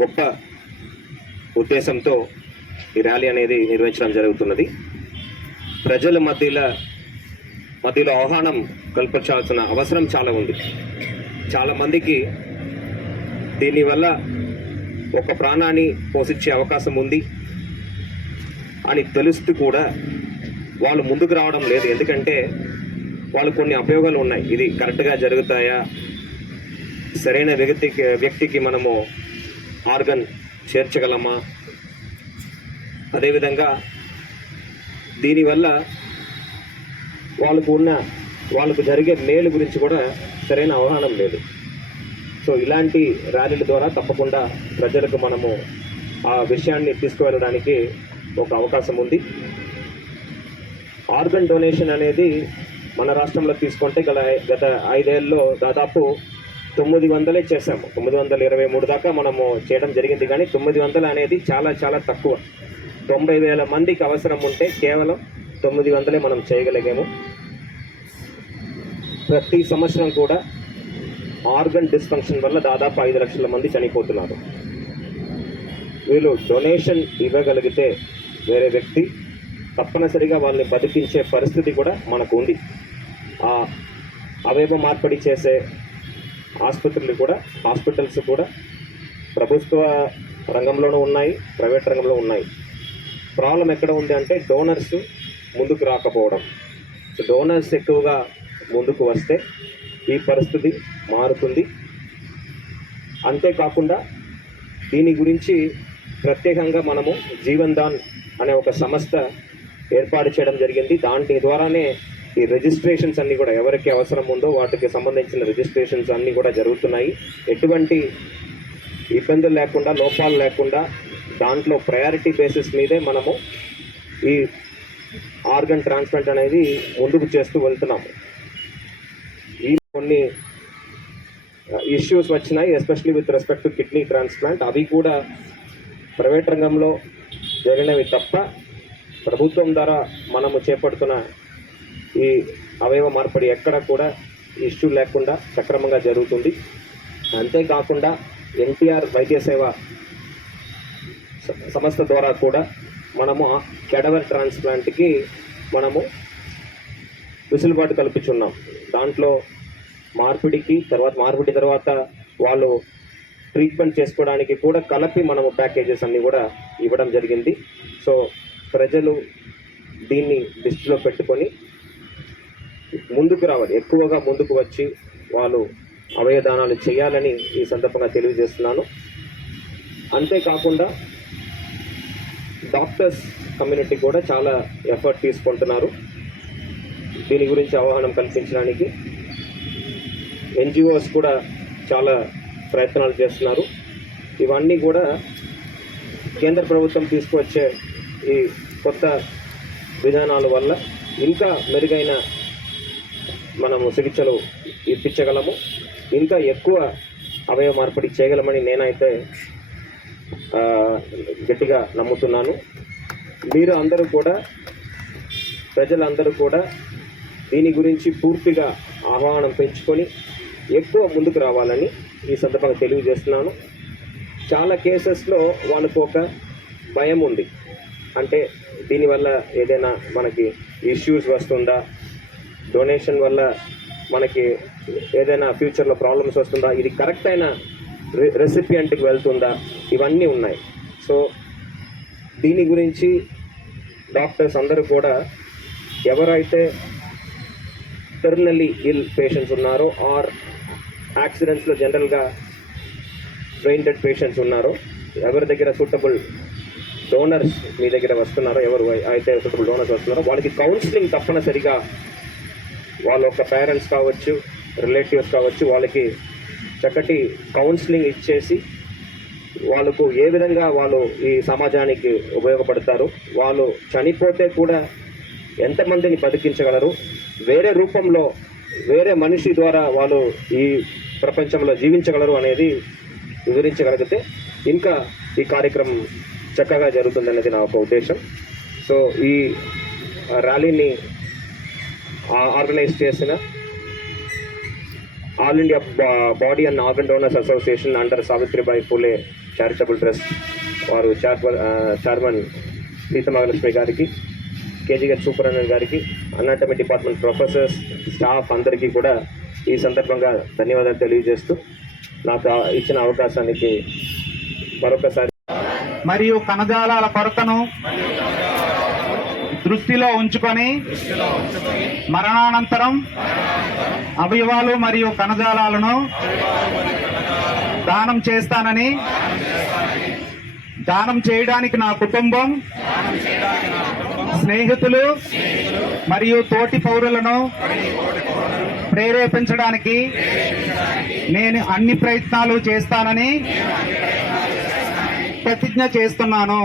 గొప్ప ఉద్దేశంతో ఈ ర్యాలీ అనేది నిర్వహించడం జరుగుతున్నది. ప్రజల మధ్యలో మధ్యలో ఆహ్వానం కల్పించాల్సిన అవసరం చాలా ఉంది. చాలా మందికి దీనివల్ల ఒక ప్రాణాన్ని పోషించే అవకాశం ఉంది అని తెలుస్తూ కూడా వాళ్ళు ముందుకు రావడం లేదు. ఎందుకంటే వాళ్ళు కొన్ని అపయోగాలు ఉన్నాయి. ఇది కరెక్ట్గా జరుగుతాయా? సరైన వ్యక్తికి వ్యక్తికి మనము ఆర్గన్ చేర్చగలమా? అదేవిధంగా దీనివల్ల వాళ్ళకు ఉన్న వాళ్ళకు జరిగే మేలు గురించి కూడా సరైన అవగాహన లేదు. సో ఇలాంటి ర్యాలీల ద్వారా తప్పకుండా ప్రజలకు మనము ఆ విషయాన్ని తీసుకువెళ్ళడానికి ఒక అవకాశం ఉంది. ఆర్గన్ డొనేషన్ అనేది మన రాష్ట్రంలో తీసుకుంటే గల గత ఐదేళ్ళలో దాదాపు తొమ్మిది వందలే చేసాము తొమ్మిది వందల ఇరవై మూడు దాకా మనము చేయడం జరిగింది. కానీ తొమ్మిది వందలు అనేది చాలా చాలా తక్కువ. తొంభై వేల మందికి అవసరం ఉంటే కేవలం తొమ్మిది వందలే మనం చేయగలిగాము. ప్రతి సంవత్సరం కూడా ఆర్గన్ డిస్ఫంక్షన్ వల్ల దాదాపు ఐదు లక్షల మంది చనిపోతున్నారు. వీళ్ళు డొనేషన్ ఇవ్వగలిగితే వేరే వ్యక్తి తప్పనిసరిగా వాళ్ళని బతికించే పరిస్థితి కూడా మనకు ఉంది. ఆ అవయవ మార్పిడి చేసే ఆసుపత్రులు కూడా హాస్పిటల్స్ కూడా ప్రభుత్వ రంగంలోనూ ఉన్నాయి ప్రైవేట్ రంగంలో ఉన్నాయి. ప్రాబ్లం ఎక్కడ ఉంది అంటే డోనర్స్ ముందుకు రాకపోవడం. సో డోనర్స్ ఎక్కువగా ముందుకు వస్తే ఈ పరిస్థితి మారుతుంది. అంతేకాకుండా దీని గురించి ప్రత్యేకంగా మనము జీవన్ దాన్ అనే ఒక సంస్థ ఏర్పాటు చేయడం జరిగింది. దాని ద్వారానే ఈ రిజిస్ట్రేషన్స్ అన్నీ కూడా ఎవరికి అవసరం ఉందో వాటికి సంబంధించిన రిజిస్ట్రేషన్స్ అన్నీ కూడా జరుగుతున్నాయి. ఎటువంటి ఇబ్బందులు లేకుండా లోపాలు లేకుండా దాంట్లో ప్రయారిటీ బేసిస్ మీదే మనము ఈ ఆర్గన్ ట్రాన్స్ప్లాంట్ అనేది ముందుకు చేస్తూ వెళ్తున్నాము. ఈ కొన్ని ఇష్యూస్ వచ్చినాయి especially with respect to kidney transplant అవి కూడా ప్రైవేట్ రంగంలో జరిగినవి తప్ప ప్రభుత్వం ద్వారా మనము చేపడుతున్న ఈ అవయవ మార్పిడి ఎక్కడ కూడా ఇష్యూ లేకుండా సక్రమంగా జరుగుతుంది. అంతేకాకుండా ఎన్టీఆర్ వైద్య సేవ సంస్థ ద్వారా కూడా మనము కెడవర్ ట్రాన్స్ప్లాంట్కి మనము వెసులుబాటు కల్పించున్నాం. దాంట్లో మార్పిడికి తర్వాత మార్పిడి తర్వాత వాళ్ళు ట్రీట్మెంట్ చేసుకోవడానికి కూడా కలిపి మనము ప్యాకేజెస్ అన్నీ కూడా ఇవ్వడం జరిగింది. సో ప్రజలు దీన్ని దృష్టిలో పెట్టుకొని ముందుకు రావాలి. ఎక్కువగా ముందుకు వచ్చి వాళ్ళు అవయదానాలు చేయాలని ఈ సందర్భంగా తెలియజేస్తున్నాను. అంతేకాకుండా డాక్టర్స్ కమ్యూనిటీ కూడా చాలా ఎఫర్ట్ తీసుకుంటున్నారు. దీని గురించి అవగాహన కల్పించడానికి ఎన్జిఓస్ కూడా చాలా ప్రయత్నాలు చేస్తున్నారు. ఇవన్నీ కూడా కేంద్ర ప్రభుత్వం తీసుకువచ్చే ఈ కొత్త విధానాల వల్ల ఇంకా మెరుగైన మనము చికిత్సలు ఇప్పించగలము. ఇంకా ఎక్కువ అవయవ మార్పిడి చేయగలమని నేనైతే గట్టిగా నమ్ముతున్నాను. మీరు అందరూ కూడా ప్రజలందరూ కూడా దీని గురించి పూర్తిగా ఆహ్వానం పెంచుకొని ఎక్కువ ముందుకు రావాలని ఈ సందర్భంగా తెలియజేస్తున్నాను. చాలా కేసెస్లో వాళ్ళకు ఒక భయం ఉంది. అంటే దీనివల్ల ఏదైనా మనకి ఇష్యూస్ వస్తుందా? డొనేషన్ వల్ల మనకి ఏదైనా ఫ్యూచర్లో ప్రాబ్లమ్స్ వస్తుందా? ఇది కరెక్ట్ అయిన రెసిపియంట్కి వెళ్తుందా? ఇవన్నీ ఉన్నాయి. సో దీని గురించి డాక్టర్స్ అందరూ కూడా ఎవరైతే టెర్మినల్లీ ఇల్ పేషెంట్స్ ఉన్నారో ఆర్ యాక్సిడెంట్స్లో జనరల్గా బ్రెయిన్ డెడ్ పేషెంట్స్ ఉన్నారో ఎవరి దగ్గర సూటబుల్ డోనర్స్ మీ దగ్గర వస్తున్నారో ఎవరు అయితే సూటబుల్ డోనర్స్ వస్తున్నారో వాళ్ళకి కౌన్సిలింగ్ తప్పనిసరిగా వాళ్ళ యొక్క పేరెంట్స్ కావచ్చు రిలేటివ్స్ కావచ్చు వాళ్ళకి చక్కటి కౌన్సిలింగ్ ఇచ్చేసి వాళ్ళకు ఏ విధంగా వాళ్ళు ఈ సమాజానికి ఉపయోగపడతారు వాళ్ళు చనిపోతే కూడా ఎంతమందిని బతికించగలరు వేరే రూపంలో వేరే మనిషి ద్వారా వాళ్ళు ఈ ప్రపంచంలో జీవించగలరు అనేది వివరించగలిగితే ఇంకా ఈ కార్యక్రమం చక్కగా జరుగుతుందనేది నా ఒక ఉద్దేశం. సో ఈ ర్యాలీని ఆర్గనైజ్ చేసిన all India body and organ donors association under Savitribai Phule charitable trust వారు చైర్పర్ చైర్మన్ సీతమహాలక్ష్మి గారికి కేజీహెచ్ సూపరింటెండెంట్ గారికి అనాటమీ డిపార్ట్మెంట్ ప్రొఫెసర్స్ స్టాఫ్ అందరికీ కూడా ఈ సందర్భంగా ధన్యవాదాలు తెలియజేస్తూ నాకు ఇచ్చిన అవకాశానికి మరొకసారి మరియు కణజాలాల కొరతను దృష్టిలో ఉంచుకొని మరణానంతరం అవయవాలు మరియు కణజాలాలను దానం చేస్తానని దానం చేయడానికి నా కుటుంబం స్నేహితులు మరియు తోటి పౌరులను ప్రేరేపించడానికి నేను అన్ని ప్రయత్నాలు చేస్తానని ప్రతిజ్ఞ చేస్తున్నాను.